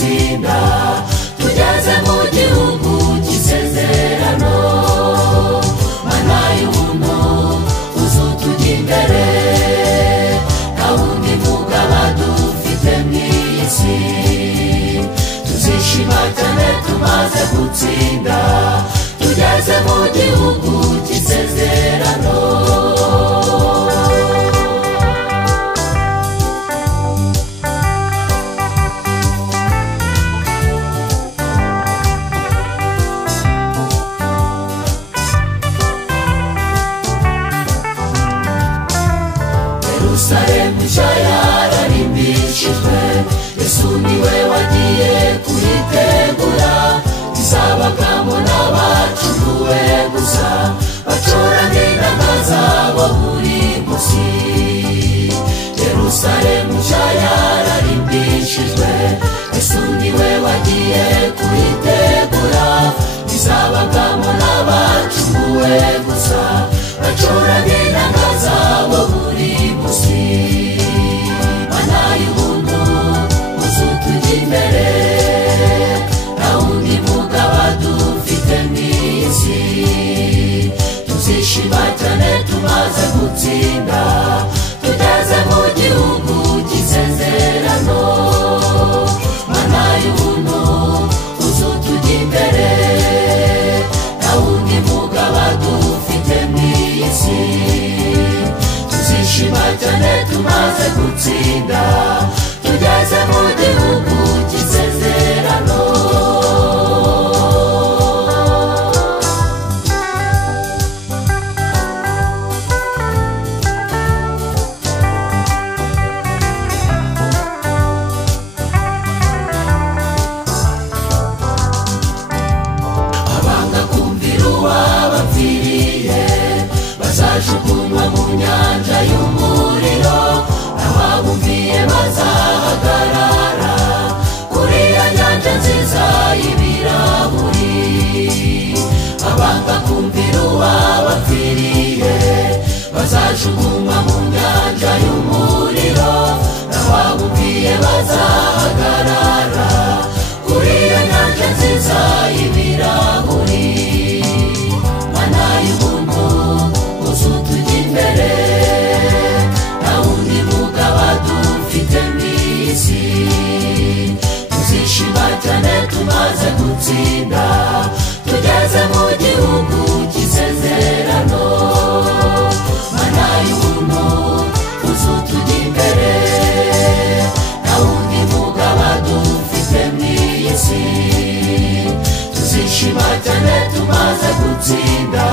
gutsinda tugeze mu gihugu cy'isezerano mana y'ubuntu uzutujya imbere nta wundi mugaba dufite mw'isi tuzishima cyane tumaze gutsinda tugeze mu gihugu cy'isezerano Yerusalemu nshya yararimbishijwe Yesu niwe wagiye kuyitegura izabagamo n'abacunguwe gusa bacuranga inanga zabo buri munsi Yerusalemu nshya yararimbishijwe Yesu niwe wagiye kuyitegura izabagamo n'abacunguwe gusa bacuranga inanga zabo buri munsi mana y'ubuntu uzutujya imbere nta wundi mugaba dufite mw'isi tuzishima cyane tumaze gutsinda tugeze mu gihugu cy'isezerano mana y'ubuntu uzutujya imbere nta wundi mugaba dufite mw'isi tuzishima cyane tumaze gutsinda tugeze mu gihugu cy'isezerano abanga kumvira uwabapfiriye bazajugunywa mu nyanja y'umuriro ababumviye bazahagarara kuri ya nyanja nziza y'ibirahuri abanga kumvira uwabapfiriye bazajugunywa mu nyanja y'umuriro ababumviye bazahagarara kuri ya nyanja nziza y'ibirahuri mana y'ubuntu uzutujya imbere nta wundi mugaba dufite mw'isi tuzishima cyane tumaze gutsinda tugeze mu gihugu cy'isezerano mana y'ubuntu uzutujya imbere nta wundi mugaba dufite mw'isi tuzishima cyane tumaze gutsinda